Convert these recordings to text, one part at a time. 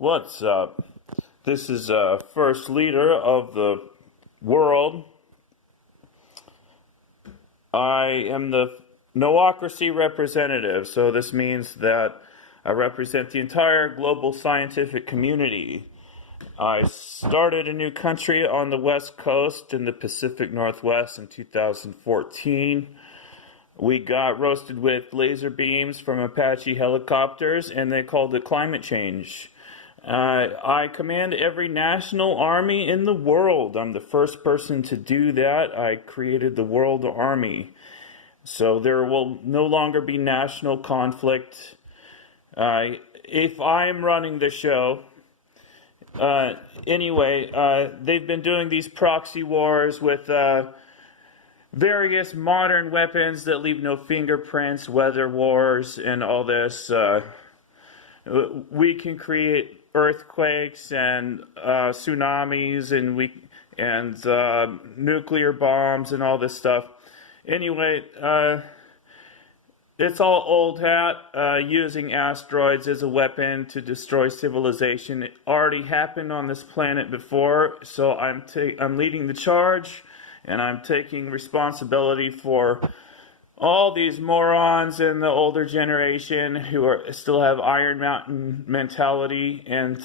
What's up? This is first leader of the world. I am the Idiocracy representative, so this means that I represent the entire global scientific community. I started a new country on the West Coast in the Pacific Northwest in 2014. We got roasted with laser beams from Apache helicopters, and they called it climate change. I command every national army in the world. I'm the first person to do that. I created the World Army. So there will no longer be national conflict. If I'm running the show, they've been doing these proxy wars with various modern weapons that leave no fingerprints, weather wars, and all this. We can create earthquakes and tsunamis and nuclear bombs and all this stuff. Anyway, it's all old hat. Using asteroids as a weapon to destroy civilization. It already happened on this planet before, so I'm leading the charge, and I'm taking responsibility for all these morons in the older generation who still have Iron Mountain mentality, and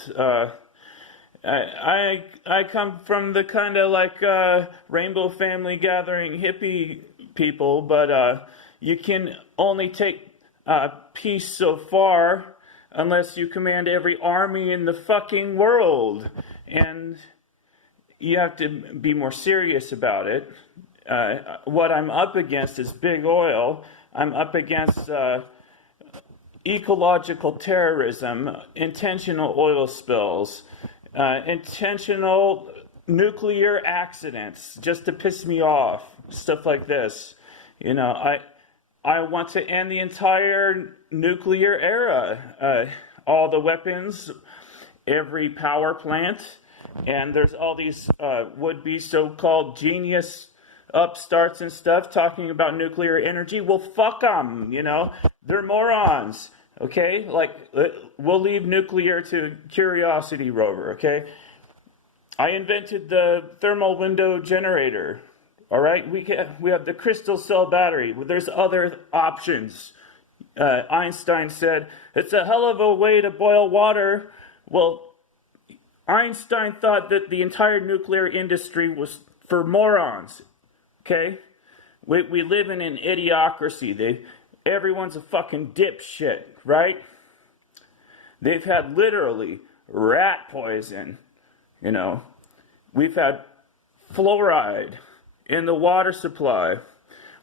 I come from the kind of like Rainbow Family Gathering hippie people, but you can only take peace so far unless you command every army in the fucking world, and you have to be more serious about it. What I'm up against is big oil. I'm up against ecological terrorism, intentional oil spills, intentional nuclear accidents just to piss me off, stuff like this. You know, I want to end the entire nuclear era, all the weapons, every power plant, and there's all these would-be so-called genius upstarts and stuff talking about nuclear energy. Well, fuck them, you know. They're morons, okay? Like, we'll leave nuclear to Curiosity rover, okay? I invented the thermal window generator, all right? We have the crystal cell battery. There's other options. Einstein said, it's a hell of a way to boil water. Well, Einstein thought that the entire nuclear industry was for morons. Okay, we live in an idiocracy. Everyone's a fucking dipshit, right? They've had literally rat poison, you know. We've had fluoride in the water supply.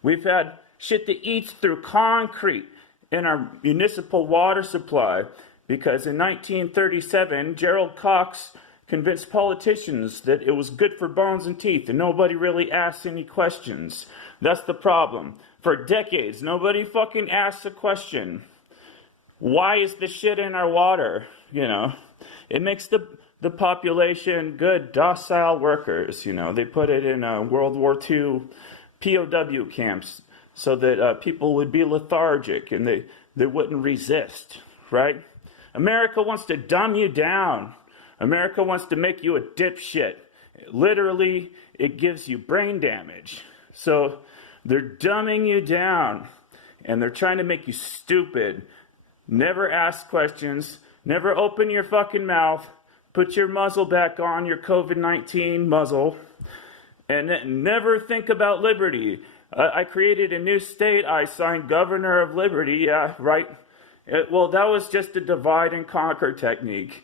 We've had shit that eats through concrete in our municipal water supply because in 1937, Gerald Cox convinced politicians that it was good for bones and teeth, and nobody really asked any questions. That's the problem. For decades, nobody fucking asked a question. Why is the shit in our water? You know, it makes the population good, docile workers. You know, they put it in World War II POW camps so that people would be lethargic and they wouldn't resist, right? America wants to dumb you down. America wants to make you a dipshit. Literally, it gives you brain damage. So they're dumbing you down, and they're trying to make you stupid. Never ask questions. Never open your fucking mouth. Put your muzzle back on, your COVID-19 muzzle. And never think about liberty. I created a new state. I signed governor of liberty. Yeah, right. Well, that was just a divide and conquer technique.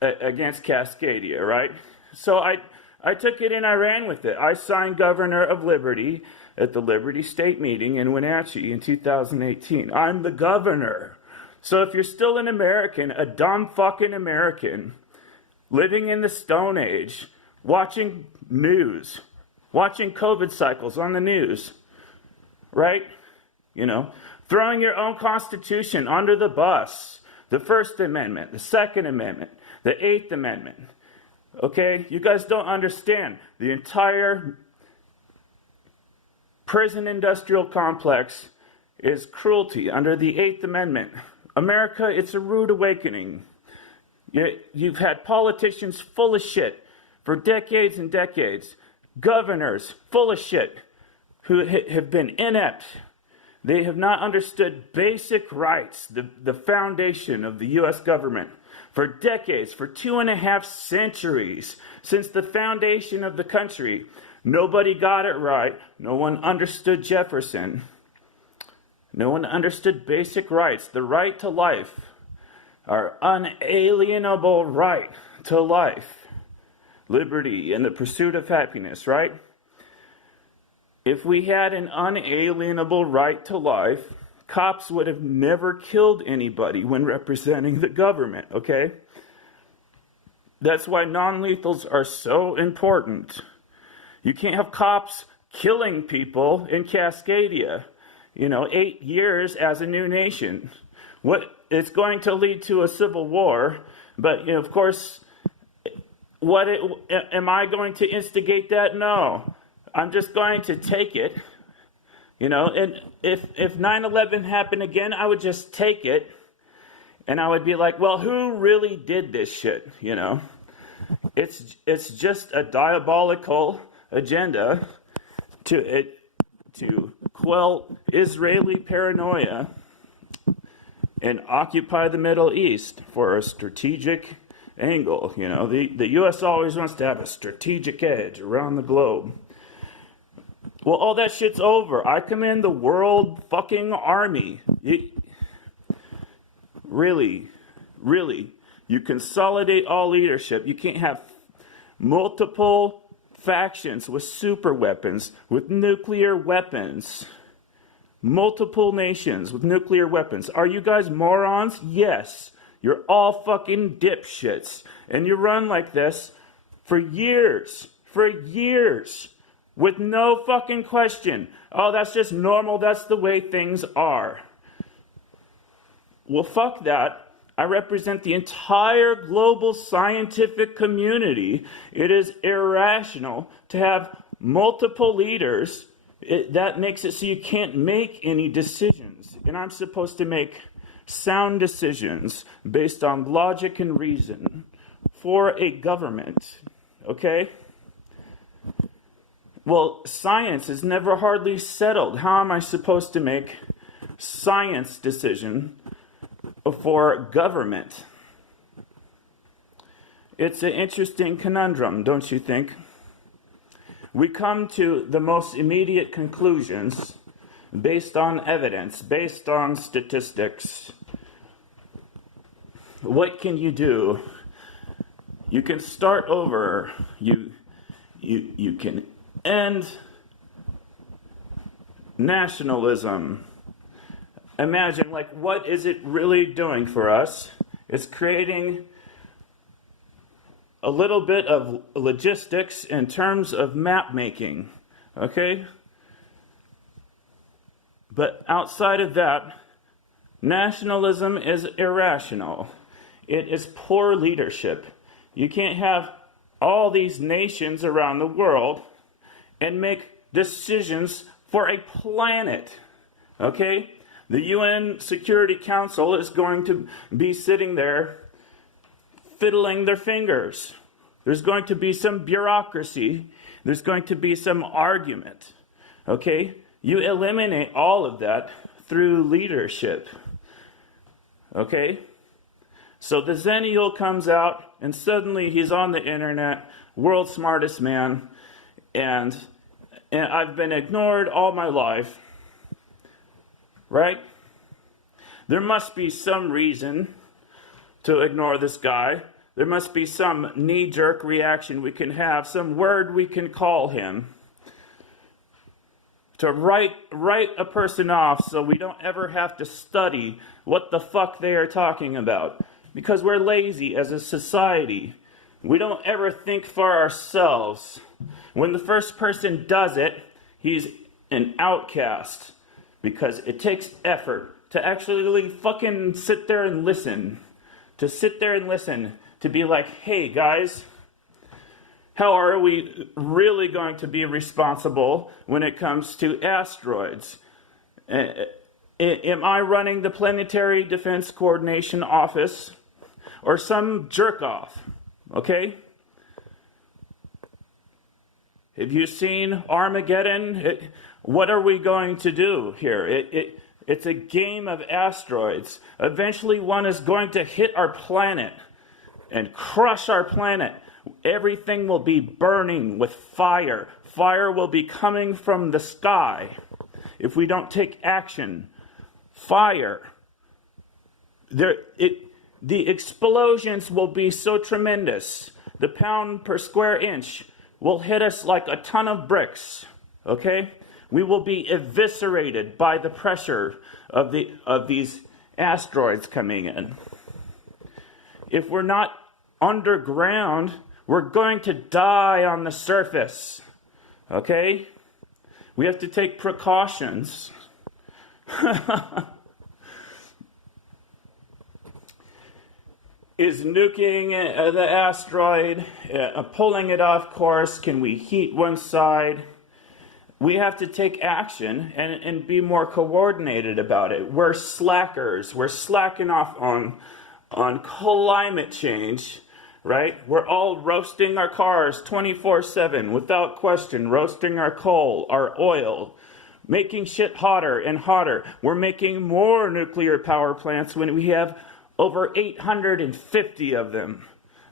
Against Cascadia, right? So I took it and I ran with it. I signed Governor of Liberty at the Liberty State meeting in Wenatchee in 2018. I'm the governor. So if you're still an American, a dumb fucking American, living in the Stone Age, watching news, watching COVID cycles on the news, right? You know, throwing your own Constitution under the bus, the First Amendment, the Second Amendment, the Eighth Amendment, okay? You guys don't understand. The entire prison industrial complex is cruelty under the Eighth Amendment. America, it's a rude awakening. You've had politicians full of shit for decades and decades. Governors full of shit who have been inept. They have not understood basic rights, the foundation of the U.S. government. For decades, for 2.5 centuries, since the foundation of the country, nobody got it right. No one understood Jefferson. No one understood basic rights. The right to life, our unalienable right to life, liberty, and the pursuit of happiness, right? If we had an unalienable right to life, cops would have never killed anybody when representing the government, okay? That's why non-lethals are so important. You can't have cops killing people in Cascadia. 8 years as a new nation. It's going to lead to a civil war, but of course, am I going to instigate that? No. I'm just going to take it. And if 9/11 happened again, I would just take it, and I would be like, well, who really did this shit? It's just a diabolical agenda to quell Israeli paranoia and occupy the Middle East for a strategic angle. The U.S. always wants to have a strategic edge around the globe. Well, all that shit's over. I command the world fucking army. Really, you consolidate all leadership. You can't have multiple factions with super weapons, with nuclear weapons. Multiple nations with nuclear weapons. Are you guys morons? Yes. You're all fucking dipshits. And you run like this for years. With no fucking question. Oh, that's just normal. That's the way things are. Well, fuck that. I represent the entire global scientific community. It is irrational to have multiple leaders. That makes it so you can't make any decisions. And I'm supposed to make sound decisions based on logic and reason for a government. Okay? Well, science is never hardly settled. How am I supposed to make science decision for government? It's an interesting conundrum, don't you think? We come to the most immediate conclusions based on evidence, based on statistics. What can you do? You can start over. You can end nationalism. Imagine, what is it really doing for us? It's creating a little bit of logistics in terms of map making, okay? But outside of that, nationalism is irrational. It is poor leadership. You can't have all these nations around the world and make decisions for a planet, okay? The UN Security Council is going to be sitting there fiddling their fingers. There's going to be some bureaucracy. There's going to be some argument, okay? You eliminate all of that through leadership, okay? So the Zennial comes out, and suddenly he's on the internet, world's smartest man, and I've been ignored all my life, right? There must be some reason to ignore this guy. There must be some knee-jerk reaction we can have, some word we can call him to write a person off so we don't ever have to study what the fuck they are talking about. Because we're lazy as a society. We don't ever think for ourselves. When the first person does it, he's an outcast. Because it takes effort to actually fucking sit there and listen. To sit there and listen. To be like, hey guys, how are we really going to be responsible when it comes to asteroids? Am I running the Planetary Defense Coordination Office? or some jerk off. Okay? Have you seen Armageddon? What are we going to do here? It's a game of asteroids. Eventually one is going to hit our planet and crush our planet. Everything will be burning with fire. Fire will be coming from the sky if we don't take action. Fire. The explosions will be so tremendous. The pound per square inch will hit us like a ton of bricks. Okay? We will be eviscerated by the pressure of these asteroids coming in. If we're not underground, we're going to die on the surface. Okay? We have to take precautions. Is nuking the asteroid, pulling it off course? Can we heat one side? We have to take action and be more coordinated about it. We're slackers. We're slacking off on climate change, right? We're all roasting our cars 24/7 without question, roasting our coal, our oil, making shit hotter and hotter. We're making more nuclear power plants when we have over 850 of them,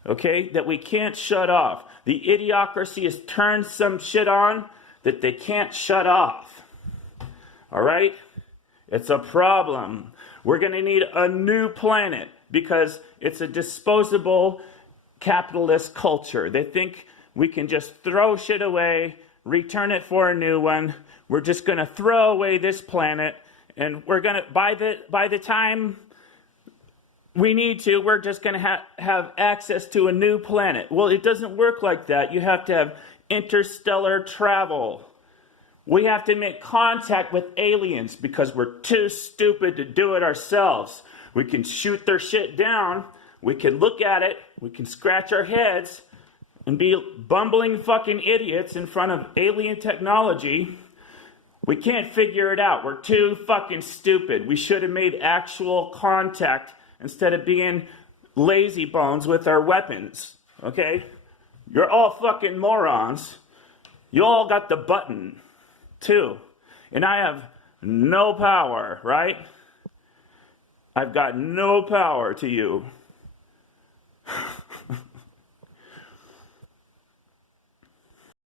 okay, that we can't shut off. The Idiocracy has turned some shit on that they can't shut off. All right? It's a problem. We're going to need a new planet because it's a disposable capitalist culture. They think we can just throw shit away, return it for a new one. We're just going to throw away this planet, and we're going to, by the time we need to, we're just going to have access to a new planet. Well, it doesn't work like that. You have to have interstellar travel. We have to make contact with aliens because we're too stupid to do it ourselves. We can shoot their shit down. We can look at it. We can scratch our heads and be bumbling fucking idiots in front of alien technology. We can't figure it out. We're too fucking stupid. We should have made actual contact instead of being lazy bones with our weapons, okay? You're all fucking morons. You all got the button, too. And I have no power, right? I've got no power to you.